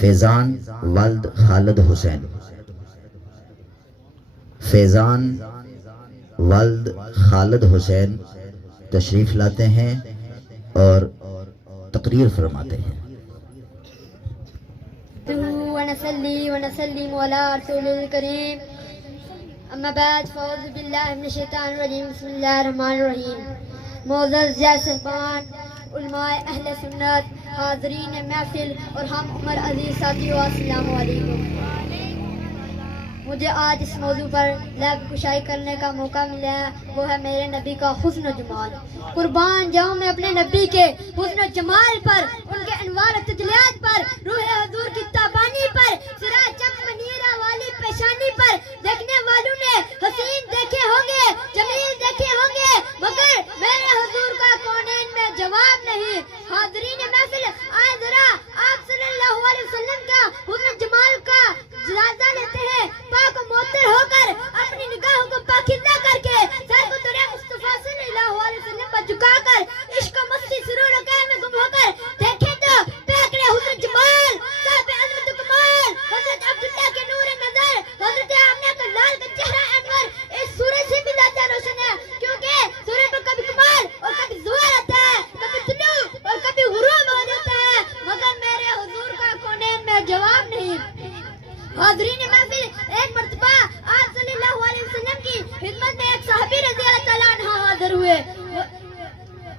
فیضان ولد خالد حسین، فیضان ولد خالد حسین تشریف لاتے ہیں اور تقریر فرماتے ہیں۔ ونصلي ونسلم على رسول الكريم اما بعد فاعوذ باللہ من الشیطان الرجیم بسم اللہ الرحمن الرحیم۔ معزز یا صاحبان، علماء اہل سنت، حاضرین محفل اور ہم عمر عزیز ساتھیو، السلام علیکم۔ مجھے آج اس موضوع پر لب کشائی کرنے کا موقع ملا ہے، وہ ہے میرے نبی کا حسن و جمال۔ قربان جاؤں میں اپنے نبی کے حسن و جمال پر، ان کے انوار و تجلیات پر، روح حضور کی تابانی پر، سرا چم منیرہ والی پیشانی پر۔ دیکھنے والوں نے حسین دیکھے ہوں گے، جمیل دیکھے ہوں گے، مگر میرے حضور کا کونین میں جواب نہیں۔ حاضرین محفل، آئے ذرا آپ صلی اللہ علیہ وسلم کا حسن جمال کا جائزہ لیتے ہیں۔ پاک و معطر ہو کر، اپنی نگاہوں کو پاکیزہ کر کے، سر کو در مصطفیٰ صلی اللہ علیہ وسلم پر جھکا کر، عشق و مستی سرور و قہر میں گم ہو کر دیکھیں تو پیکڑے حسن جمال، صاحب عظمت و کمال، حضرت عبداللہ کے نور نظر، حضرت آمنہ کا لال کا چہرہ انور اس سورج سے بھی زیادہ روشن ہے، کیونکہ سورج پر کبھی کمال اور کبھی زوال آتا ہے، کبھی طلوع اور کبھی غروب ہو جاتا ہے، مگر میرے حضور کا کونین میں جواب نہیں۔ حاضرین محفل، ایک مرتبہ آپ صلی اللہ علیہ وسلم کی خدمت میں ایک صحابی رضی اللہ تعالیٰ عنہ حاضر ہوئے۔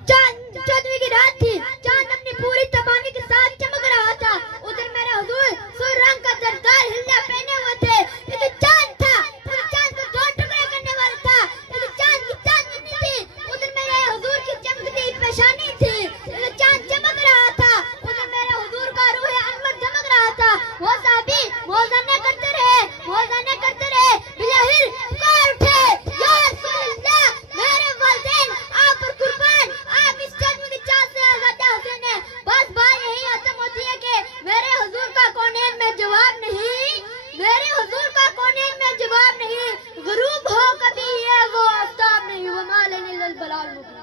چودھویں کی رات تھی، چاند اپنی پوری تمامی کے ساتھ چمک رہا تھا۔ ادھر میرے حضور سر رنگ کا زردار ہلیا پہنے ہوئے تھے۔ ادھر چاند تھا، پورے چاند کو دو ٹکڑے کرنے والا تھا۔ ادھر چاند کی چاندنی تھی، ادھر میرے حضور کی چمکتی پیشانی تھی۔ ادھر چاند چمک رہا تھا، ادھر میرے حضور کا روح انور چمک رہا تھا۔ وہ صحابی موازنہ کرتے رہے، موازنہ کرتے رہے، بلاخر پکار اٹھے، یا رسول اللہ، میرے والدین آپ پر قربان، آپ اس چاند کی چاند سے زیادہ حسین ہیں۔ بس بات یہی ختم ہوتی ہے کہ میرے حضور کا کونین میں جواب نہیں، میرے حضور کا کونین میں جواب نہیں۔ غروب ہو کبھی یہ وہ آفتاب نہیں، وما لنا الا البلاء المبین۔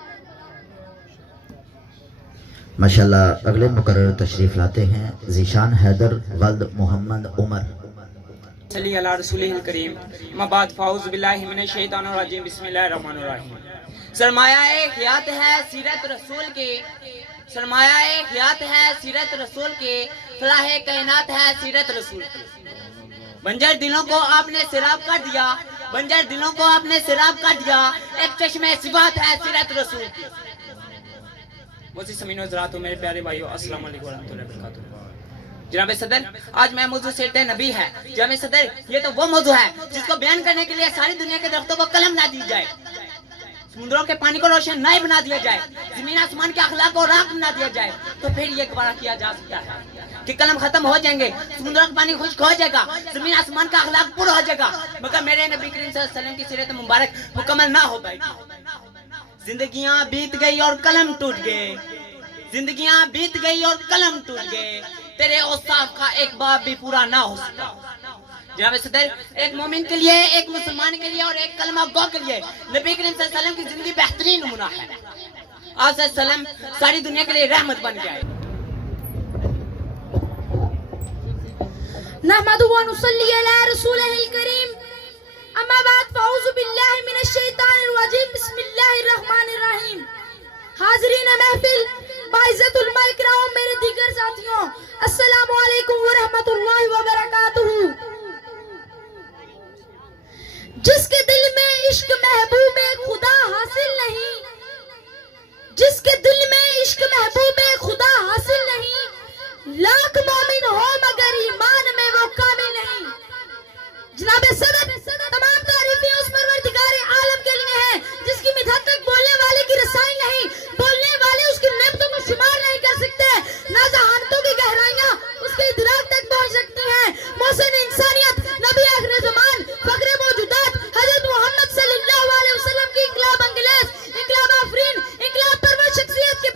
ماشاءاللہ اگلے مقرر تشریف لاتے ہیں ذیشان حیدر ولد محمد عمر۔ صلی اللہ رسول الکریم، اما بعد فاعوذ باللہ من الشیطان الرجیم بسم اللہ الرحمن الرحیم۔ سرمایہ حیات ہے سیرت رسول کے، سرمایہ حیات ہے سیرت رسول کے، فلاح کائنات ہے سیرت رسول کی۔ بنجر دلوں کو آپ نے سیراب کر دیا، بنجر دلوں کو آپ نے سیراب کر دیا، ایک چشمے صفات ہے سیرت رسول کی۔ موسی سمین و حضرات، میرے پیارے بھائیو، السلام علیکم ورحمۃ اللہ وبرکاتہ۔ جناب صدر، آج میں موضوع سیرت نبی ہے۔ جناب صدر، یہ تو وہ موضوع ہے جس کو بیان کرنے کے لیے ساری دنیا کے درختوں کو قلم نہ دی جائے، سمندروں کے پانی کو روشن نہ بنا دیا جائے، زمین آسمان کے اخلاق کو راک نہ دیا جائے، تو پھر یہ گوارا کیا جا سکتا ہے کہ قلم ختم ہو جائیں گے، سمندروں کا پانی خشک ہو جائے گا، زمین آسمان کا اخلاق پورا ہو جائے گا، مگر میرے نبی کریم صلی اللہ علیہ وسلم کی سیرت مبارک مکمل نہ ہو پائے گی۔ زندگیاں بیت گئی اور قلم ٹوٹ گئے، زندگیاں بیت گئی اور قلم ٹوٹ گئے، تیرے اوصاف کا ایک باب بھی پورا نہ ہو سکا۔ جناب صدر، ایک مومن کے لیے، ایک مسلمان کے لیے اور ایک کلمہ گو کے لیے نبی کریم صلی اللہ علیہ وسلم کی زندگی بہترین نمونہ ہے۔ آپ صلی اللہ علیہ وسلم ساری دنیا کے لیے رحمت بن گئے۔ نحمد و نصلی علی رسولہ الکریم، اما بعد فاعوذ باللہ من الشیطان الرجیم بسم اللہ الرحمن الرحیم۔ حاضرین محفل، باعزت علماء اکرام، میرے دیگر ساتھیوں، السلام علیکم ورحمۃ اللہ وبرکاتہ۔ جس کے دل میں عشق محبوب خدا حاصل نہیں، جس کے دل میں عشق محبوب خدا حاصل نہیں، لاکھ مومن ہو مگر ایمان میں وہ کامل نہیں۔ جناب صدر، تمام تعریفیں اس پروردگار عالم کے لیے ہیں جس کی مدحت تک بولنے والے کی رسائی نہیں، بولنے والے اس کی نعمتوں کو شمار نہیں کر سکتے، نہ ذہانتوں کی گہرائیاں اس کے ادراک تک پہنچ سکتی ہیں۔ محسن انسانیت، نبی آخر زمان، فخر موجودات، حضرت محمد صلی اللہ علیہ وسلم کی انقلاب انگیز، انقلاب آفرین، انقلاب پرور شخصیت کے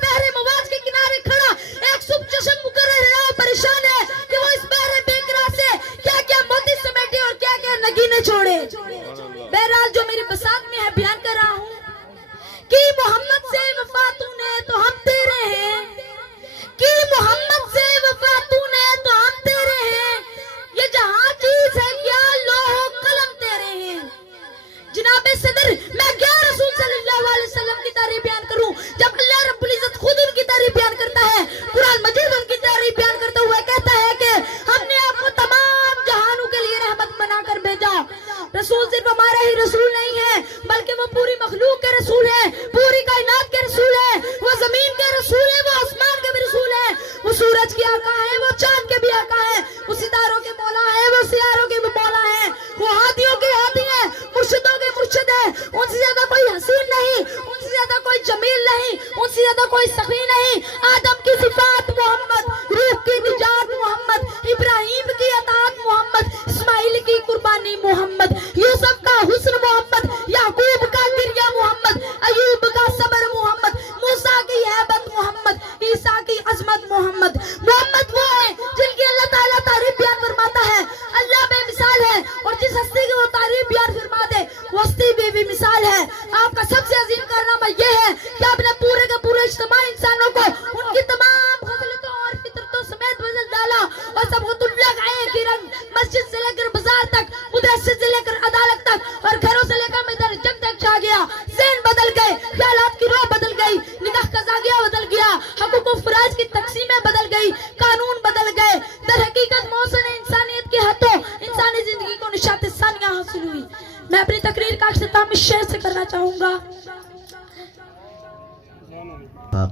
آدم کی صفات محمد، روح کی نجات محمد، ابراہیم کی اطاعت محمد، اسماعیل کی قربانی محمد، یوسف کا حسن محمد، یعقوب کا گریہ محمد، ایوب کا صبر محمد، موسیٰ کی ہیبت محمد، عیسیٰ کی عظمت محمد۔ محمد وہ ہے جن کی اللہ تعالیٰ تعریف بیان فرماتا ہے اللہ بے مثال ہے، اور جس ہستی کی وہ تعریف بیان فرما دے وہ ہستی بھی مثال ہے۔ آپ کا سب سے عظیم کارنامہ یہ ہے کہ آپ نے پورے کے پورے اجتماعی انسانوں کو ان کی تمام خصلتوں اور فطرتوں سمیت بدل ڈالا، اور سب کو اللہ کا ایک ہی رنگ، مسجد سے لے کر بازار تک، مدرسے سے لے کر عدالت تک، اور گھروں سے لے کر میدان جنگ تک چھا گیا۔ ذہن بدل گئے، خیالات کی روح بدل گئی، نگاہ کا زاویہ بدل گیا، حقوق و فرائض کی تقسیمیں بدل گئی، قانون بدل گئے۔ در حقیقت محسن انسانیت کے ہاتھوں انسانی زندگی کو نشاط ثانیہ حاصل ہوئی۔ میں اپنی تقریر کا اختتام اس شعر سے کرنا چاہوں گا۔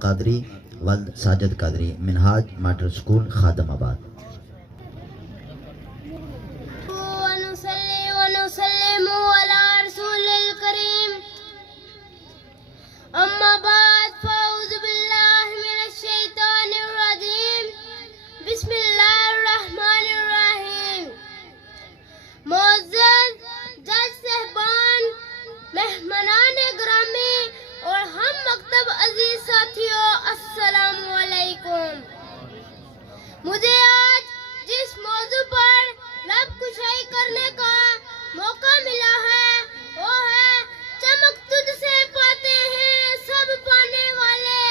قادری ولد ساجد قادری، منہاج ماڈل سکول، خادم آباد۔ ونصلي ونسلم على رسول الكريم أما بعد فأعوذ بالله من الشيطان الرجيم بسم الله الرحمن الرحيم۔ معزز جج صاحبان، مہمانان گرامی اور ہم مکتب عزیز ساتھیوں، السلام علیکم۔ مجھے آج جس موضوع پر لب کشائی کرنے کا موقع ملا ہے وہ ہے چمک تجھ سے پاتے ہیں سب پانے والے،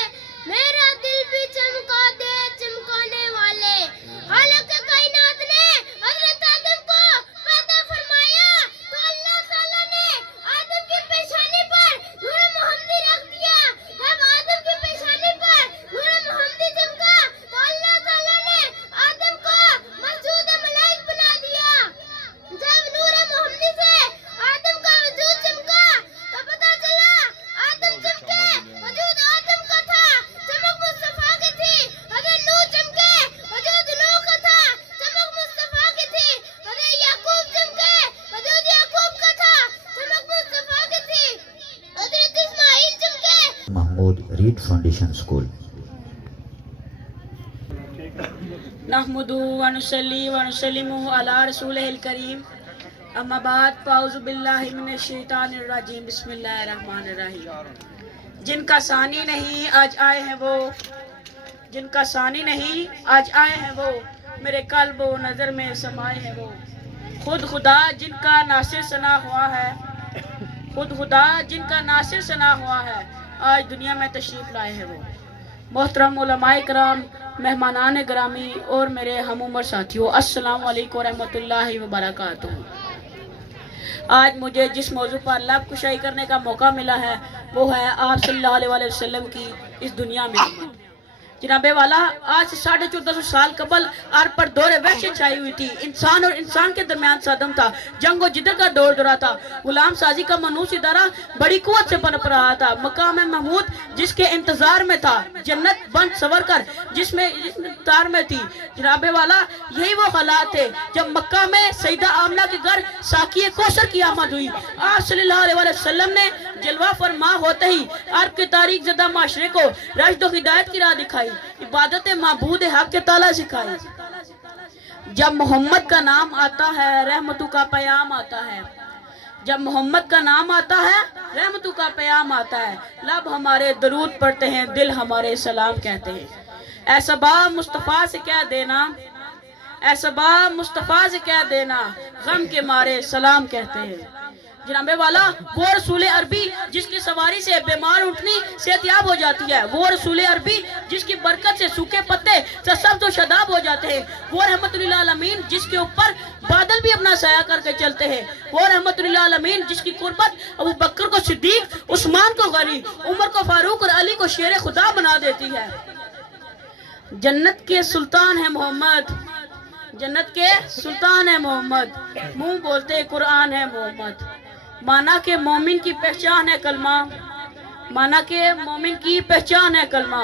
میرا دل بھی چمکا دے چمکانے والے۔ حالانکہ کائنات نے حضرت آدم کو پیدا فرمایا تو اللہ تعالیٰ نے آدم کی پیشانی پر نور محمدی رکھ دیا۔ جب آدم کی پیشانی پر نور محمدی چمکا تو اللہ تعالیٰ نے آدم کو مسجود ملائک بنا دیا۔ جب نور محمدی سے آدم کا وجود چمکا تو پتا چلا آدم چمکے وجود آدم کا تھا، چمک مصطفیٰ کی تھی۔ حضرت نوح چمکے وجود نوح کا تھا، چمک مصطفیٰ کی تھی۔ حضرت یعقوب چمکے وجود یعقوب کا تھا، چمک مصطفیٰ کی تھی۔ حضرت اسماعیل چمکے۔ Mahmood Read Foundation School. نحمدہ ونصلی ونسلم علی رسولہ الکریم، اما بعد فاعوذ باللہ من الشیطان الرجیم، بسم اللہ الرحمن الرحیم۔ جن کا ثانی نہیں آج آئے ہیں وہ، جن کا ثانی نہیں آج آئے ہیں وہ، میرے قلب و نظر میں سمائے ہیں وہ۔ خود خدا جن کا ناصر ثنا ہوا ہے، خود خدا جن کا ناصر ثنا ہوا ہے، آج دنیا میں تشریف لائے ہیں وہ۔ محترم علماء کرام، مہمانان گرامی اور میرے ہم عمر ساتھیوں، السلام علیکم ورحمۃ اللہ وبرکاتہ۔ آج مجھے جس موضوع پر لب کشائی کرنے کا موقع ملا ہے وہ ہے آپ صلی اللہ علیہ وسلم کی اس دنیا میں آمد۔ جناب والا، آج سے 1450 سال قبل عرب پر دور وحشت چھائی ہوئی تھی، انسان اور انسان کے درمیان صدم تھا، جنگ و جدل کا دور دورہ تھا، غلام سازی کا منحوس ادارہ بڑی قوت سے پنپ رہا تھا، مقام محمود جس کے انتظار میں تھا، جنت بند سور کر جس میں انتظار میں تھی۔ جناب والا، یہی وہ حالات تھے جب مکہ میں سیدہ آمنہ کے گھر ساقی کوثر کی آمد ہوئی۔ آپ صلی اللہ علیہ وسلم نے جلوہ فرما ہوتے ہی عرب کے تاریخ زدہ معاشرے کو رشد و ہدایت کی راہ دکھائی، عبادت معبود حق کے تعالیٰ سکھائی۔ جب محمد کا نام آتا ہے رحمتوں کا پیام آتا ہے، جب محمد کا نام آتا ہے رحمتوں کا پیام آتا ہے، لب ہمارے درود پڑھتے ہیں، دل ہمارے سلام کہتے ہیں۔ اے صبا مصطفیٰ سے کہہ دینا، اے صبا مصطفیٰ سے کہہ دینا، غم کے مارے سلام کہتے ہیں۔ جناب والا، وہ رسول عربی جس کی سواری سے بیمار اٹھنی صحت یاب ہو جاتی ہے، وہ رسول عربی جس کی برکت سے سوکھے پتے سبز و شاداب ہو جاتے ہیں، وہ رحمت للعالمین جس کے اوپر بادل بھی اپنا سایہ کر کے چلتے ہیں، وہ رحمت للعالمین جس کی قربت ابو بکر کو صدیق، عثمان کو غنی، عمر کو فاروق اور علی کو شیر خدا بنا دیتی ہے۔ جنت کے سلطان ہے محمد، جنت کے سلطان ہے محمد، منہ بولتے قرآن ہے محمد۔ مانا کہ مومن کی پہچان ہے کلمہ، مانا کہ مومن کی پہچان ہے کلمہ،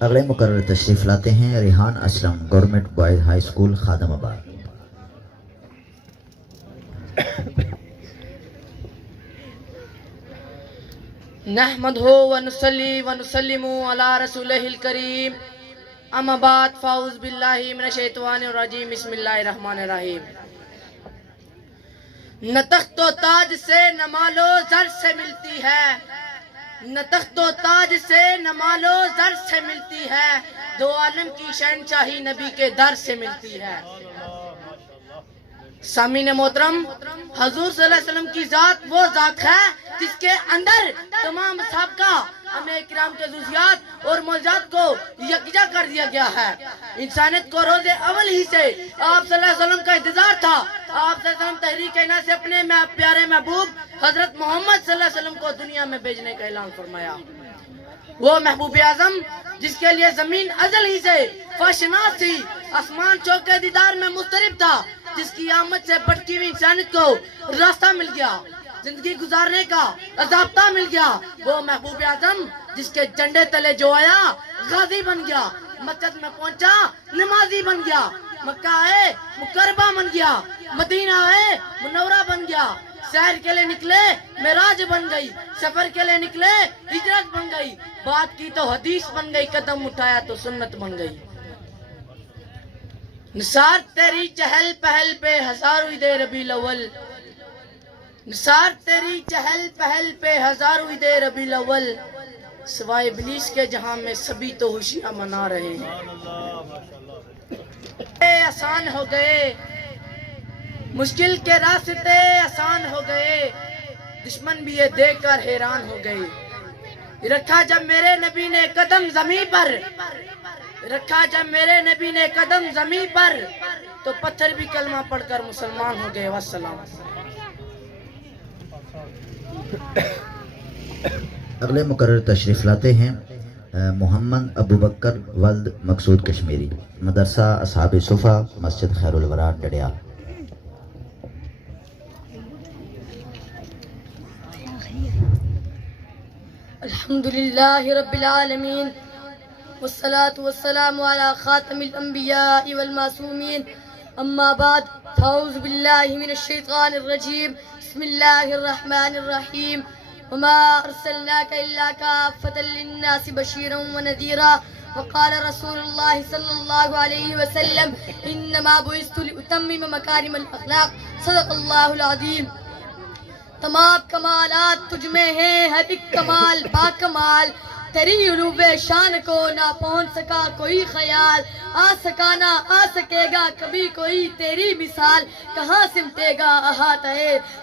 اگلے مقرر تشریف لاتے ہیں Rehan Aslam government boys high school Khadimabad. نحمده ونصلي ونسلم على رسوله الكريم اما بعد فاعوذ باللہ من الشیطان الرجیم بسم اللہ الرحمن الرحیم. نہ تخت و تاج سے نہ مال و زر سے ملتی ہے، نہ تخت و تاج سے نہ مال و زر سے ملتی ہے، دو عالم کی شہنشاہی نبی کے در سے ملتی ہے. سامعین محترم، حضور صلی اللہ علیہ وسلم کی ذات وہ ذات ہے جس کے اندر تمام سابقہ انبیاء کرام کے خصوصیات اور معجزات کو یکجا کر دیا گیا ہے. انسانیت کو روز اول ہی سے آپ صلی اللہ علیہ وسلم کا انتظار تھا. آپ صلی اللہ علیہ وسلم تحریک کائنات سے اپنے پیارے محبوب حضرت محمد صلی اللہ علیہ وسلم کو دنیا میں بھیجنے کا اعلان فرمایا. وہ محبوب اعظم جس کے لیے زمین ازل ہی سے فاشناس تھی، آسمان چوکے دیدار میں مضطرب تھا، جس کی آمد سے بھٹکی ہوئی انسانیت کو راستہ مل گیا، زندگی گزارنے کا ضابطہ مل گیا. وہ محبوب اعظم جس کے جھنڈے تلے جو آیا غازی بن گیا، مسجد میں پہنچا نمازی بن گیا، مکہ آئے مکربہ بن گیا، مدینہ آئے منورہ بن گیا، سیر کے لئے نکلے معراج بن گئی، سفر کے لئے نکلے ہجرت بن گئی، بات کی تو حدیث بن گئی، قدم اٹھایا تو سنت بن گئی. نثار تیری چہل پہل پہ ہزاروں عید ربیع الاول، نثار تیری چہل پہل پہ ہزاروں عید ربیع الاول، سوائے ابلیس کے جہاں میں سبھی تو خوشیاں منا رہے ہیں. آسان ہو گئے مشکل کے راستے، آسان ہو گئے دشمن بھی یہ دیکھ کر حیران ہو گئے. رکھا جب میرے نبی نے قدم زمین پر، رکھا جب میرے نبی نے قدم زمین پر، تو پتھر بھی کلمہ پڑھ کر مسلمان ہو گئے. والسلام. اگلے مقرر تشریف لاتے ہیں محمد ابو بکر ولد مقصود کشمیری، مدرسہ اصحاب صفا، مسجد خیر الورا ڈڈیا. الحمدللہ رب العالمین والصلاة والسلام على خاتم الانبیاء والمعصومین. اما بعد فاعوذ باللہ من الشیطان الرجیم بسم اللہ الرحمن الرحیم. وما ارسلناک الا کافۃ للناس بشیرا ونذیرا. وقال رسول اللہ صلی اللہ علیہ وسلم انما بعثت لاتمم مکارم الاخلاق. صدق اللہ العظیم. تمام کمالات تجھ میں ہیں، ہر ایک کمال با کمال، تیری علو شان کو نہ پہنچ سکا کوئی خیال. آ سکا نہ آ سکے گا کبھی کوئی تیری مثال، کہاں سمٹے گا احاطہ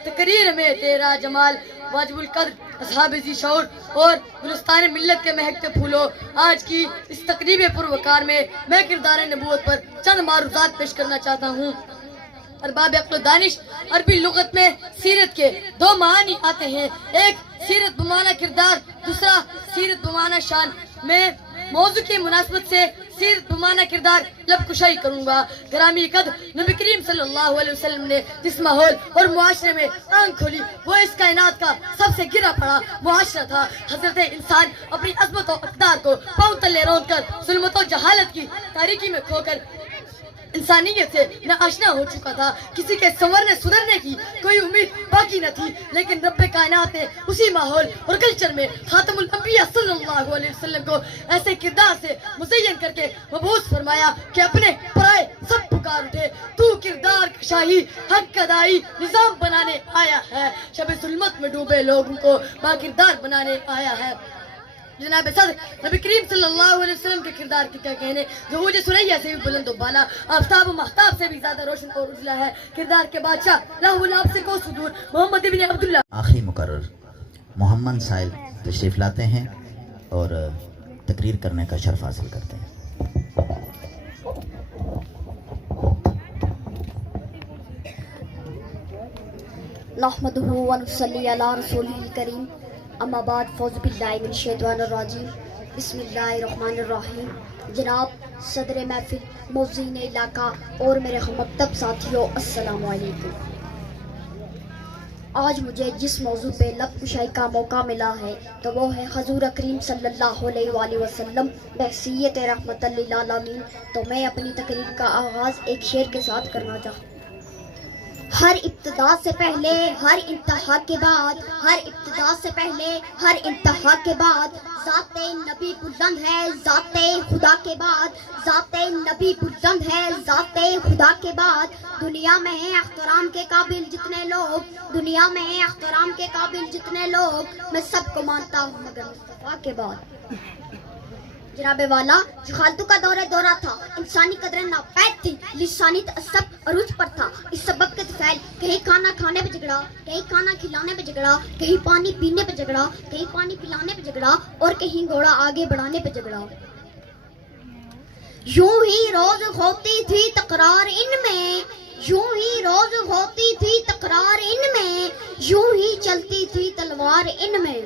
تقریر میں تیرا جمال. واجب القدر اصحاب ذی شعور اور گلستان ملت کے مہکتے پھولوں، آج کی اس تقریب پروقار میں میں کردار نبوت پر چند معروضات پیش کرنا چاہتا ہوں. ارباب عقل و دانش، عربی لغت میں سیرت کے دو معنی آتے ہیں، ایک سیرت بمعنی کردار، دوسرا سیرت بمعنی شان. میں موضوع کی مناسبت سے سیرت بمعنی کردار لب کشائی کروں گا. گرامی قدر نبی کریم صلی اللہ علیہ وسلم نے جس ماحول اور معاشرے میں آنکھ کھولی وہ اس کائنات کا سب سے گرا پڑا معاشرہ تھا. حضرت انسان اپنی عظمت و اقدار کو پاؤں تلے روند کر ظلمت و جہالت کی تاریکی میں کھو کر انسانیت سے نہ آشنا ہو چکا تھا. کسی کے سنورنے سدھرنے کی کوئی امید باقی نہ تھی، لیکن رب کائنات نے اسی ماحول اور کلچر میں خاتم الانبیاء صلی اللہ علیہ وسلم کو ایسے کردار سے مزین کر کے مبعوث فرمایا کہ اپنے پرائے سب پکار اٹھے. تو کردار شاہی حق ادائی نظام بنانے آیا ہے، شب ظلمت میں ڈوبے لوگوں کو با کردار بنانے آیا ہے. جناب صدر نبی کریم صلی اللہ علیہ وسلم کے کردار کی کیا کہنے، جو عروج ثریا سے بھی بلند و بالا، آفتاب و مہتاب سے بھی زیادہ روشن اور اجلا ہے. کردار کے بادشاہ لاہ الاب سے کو صدور محمد ابن عبداللہ. آخری مقرر محمد سائل تشریف لاتے ہیں اور تقریر کرنے کا شرف حاصل کرتے ہیں. نحمده ونصلي على رسوله الكريم. اما بعد فوز باللہ من الشیطان الرجیم بسم اللہ الرحمن الرحیم. جناب صدر محفل، موزین علاقہ اور میرے ہم مکتب ساتھیوں، السلام علیکم. آج مجھے جس موضوع پہ لب کشائی کا موقع ملا ہے تو وہ ہے حضور کریم صلی اللہ علیہ وآلہ وسلم بحیثیت رحمت للعالمین. تو میں اپنی تقریر کا آغاز ایک شعر کے ساتھ کرنا چاہتا ہوں. ہر ابتدا سے پہلے ہر انتہا کے بعد، ہر ابتدا سے پہلے ہر انتہا کے بعد ذات نبی بلند ہے ذات خدا کے بعد، ذات نبی بلند ہے ذات خدا کے بعد. دنیا میں ہیں احترام کے قابل جتنے لوگ، دنیا میں ہیں احترام کے قابل جتنے لوگ، میں سب کو مانتا ہوں مگر مصطفیٰ کے بعد. جناب والا خالدو کا دورہ تھا، انسانی قدریں ناپید تھی، لسانی تعصب عروج پر تھا. اس سبب کے طفیل کہیں کھانا کھانے پہ جھگڑا، کہیں کھانا کھلانے پہ جھگڑا، کہیں پانی پینے پہ جھگڑا، کہیں پانی پلانے پہ جھگڑا، اور کہیں گھوڑا آگے بڑھانے پہ جھگڑا. یوں ہی روز ہوتی تھی تکرار ان میں، یوں ہی روز ہوتی تھی تکرار ان میں، یوں ہی چلتی تھی تلوار ان میں.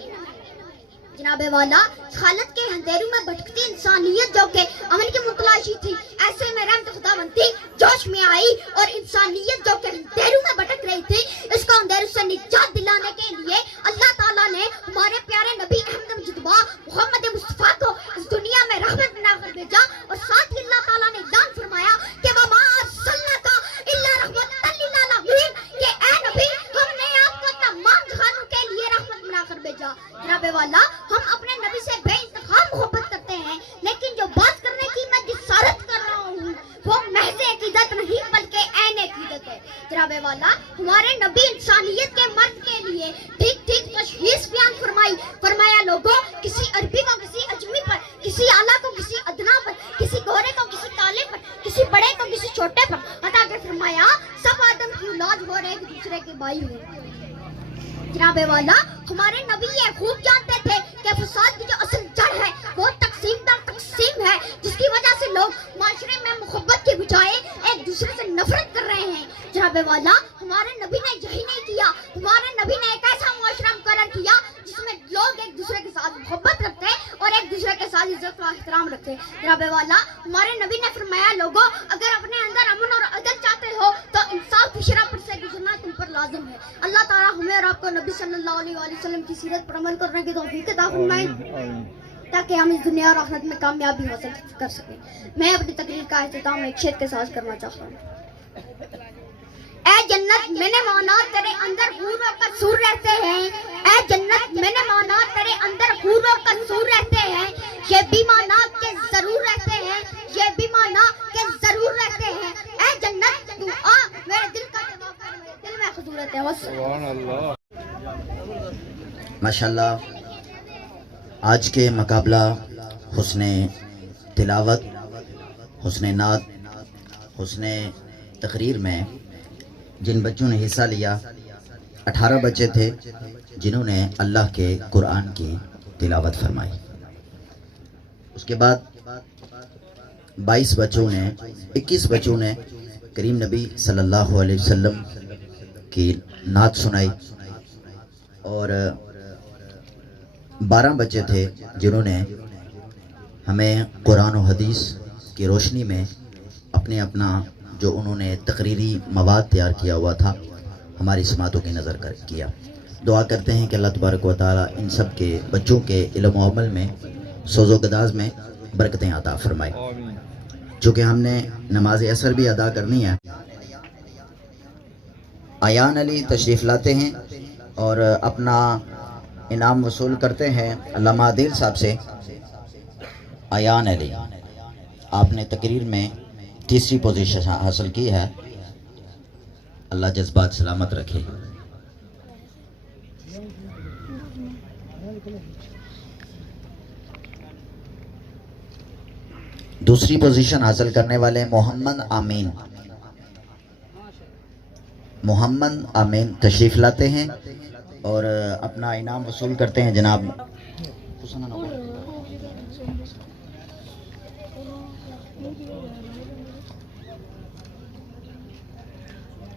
جناب والا حالت کے اندھیروں میں بھٹکتی انسانیت جو کہ امن کی متلاشی تھی، ایسے میں رحمت خدا بنتی جوش میں آئی، اور انسانیت جو کہ اندھیروں میں بھٹک رہی تھی اس کو اندھیروں سے نجات دلانے کے لیے اللہ تعالیٰ نے ہمارے پیارے نبی احمد مجتبی محمد مصطفیٰ کو اس دنیا میں رحمت بنا کر بھیجا. اور ساتھ ہی اللہ تعالیٰ نے اعلان فرمایا کہ وَمَا أَرْسَلْنَاكَ إِلَّا رَحْمَةً لِّلْعَالَمِينَ، کہ اے نبی ہم نے آپ کو تمام جہانوں کے لیے رحمت بنا کر بھیجا. جناب والا ہم اپنے نبی سے بے انتہا محبت کرتے ہیں، لیکن جو بات کرنے کی میں جسارت کر رہا ہوں وہ محض عقیدت نہیں بلکہ عین عقیدت ہے. جناب والا ہمارے نبی انسانیت کے مرد کے لیے ٹھیک ٹھیک تشخیص بیان فرمایا لوگوں، کسی عربی کو کسی اجمی پر، کسی اعلیٰ کو کسی ادنا پر، کسی گورے کو کسی کالے پر، کسی بڑے کو کسی چھوٹے پر عطا کر فرمایا سب آدم کی اولاد ہو رہے ایک دوسرے کے بھائی ہو. جناب والا ہمارے نبی یہ خوب جانتے تھے کہ فساد کی جو اصل جڑ ہے وہ تقسیم در تقسیم ہے، جس کی وجہ سے لوگ معاشرے میں محبت کے بجائے ایک دوسرے سے نفرت کر رہے ہیں. جناب والا ہمارے نبی نے یہی نہیں کیا، ہمارے نبی نے ایک ایسا معاشرہ مقرر کیا جس میں لوگ ایک دوسرے کے ساتھ محبت رکھتے اور ایک دوسرے کے ساتھ عزت و احترام رکھتے. جناب والا ہمارے نبی نے فرمایا لوگوں اگر اپنے اندر امن اور عدل چاہتے ہو تو انصاف کی شرح پر سے گزرنا تم پر لازم ہے. اللہ تعالیٰ ہمیں اور آپ کو نبی صلی اللہ علیہ وآلہ وسلم کی سیرت پر عمل کرنے کی توفیق عطا فرمائے تاکہ ہم اس دنیا اور آخرت میں کامیابی حاصل کر سکیں. میں اپنی تقریر کا اختتام ایک شعر کے ساتھ کرنا چاہتا ہوں. اے جنت میں نے مانا تیرے اندر حور و قصور رہتے ہیں، اے جنت میں نے مانا تیرے اندر حور و قصور رہتے ہیں، یہ بھی مانا کہ ضرور رہتے ہیں، یہ بھی مانا کہ ضرور رہتے ہیں. اے جنت تو آ میرے دل کا جواب کر، میرے دل میں خضورت ہے. سبحان اللہ. ماشاءاللہ آج کے مقابلہ حسن تلاوت، حسن نعت، حسن تقریر میں جن بچوں نے حصہ لیا 18 بچے تھے جنہوں نے اللہ کے قرآن کی تلاوت فرمائی. اس کے بعد 22 بچوں نے 21 بچوں نے کریم نبی صلی اللہ علیہ وسلم کی نعت سنائی، اور 12 بچے تھے جنہوں نے ہمیں قرآن و حدیث کی روشنی میں اپنا جو انہوں نے تقریری مواد تیار کیا ہوا تھا ہماری سماعتوں کی نظر کیا. دعا کرتے ہیں کہ اللہ تبارک و تعالی ان سب کے بچوں کے علم و عمل میں، سوز و گداز میں برکتیں عطا فرمائے. چونکہ ہم نے نماز عصر بھی ادا کرنی ہے. ایان علی تشریف لاتے ہیں اور اپنا انعام وصول کرتے ہیں علامہ عادل صاحب سے. ایان علی آپ نے تقریر میں تیسری پوزیشن حاصل کی ہے، اللہ جذبات سلامت رکھے. دوسری پوزیشن حاصل کرنے والے محمد آمین، محمد آمین تشریف لاتے ہیں اور اپنا انعام وصول کرتے ہیں. جناب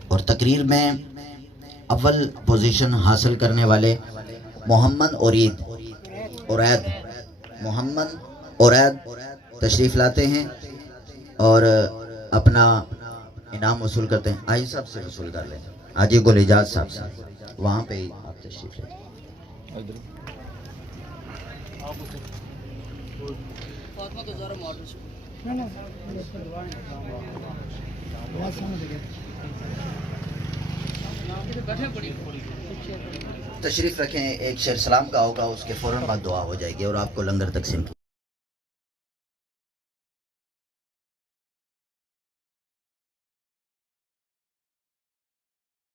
اور تقریر میں اول پوزیشن حاصل کرنے والے محمد اورید محمد اورید تشریف لاتے ہیں اور اپنا انعام وصول کرتے ہیں. آئی صاحب سے وصول کر لیں، حاجی گل اجاز صاحب سے. وہاں پہ ہی آپ تشریف لے جائیں. تشریف رکھیں. ایک شعر سلام کا ہوگا، اس کے فوراً بعد دعا ہو جائے گی اور آپ کو لنگر تقسیم کی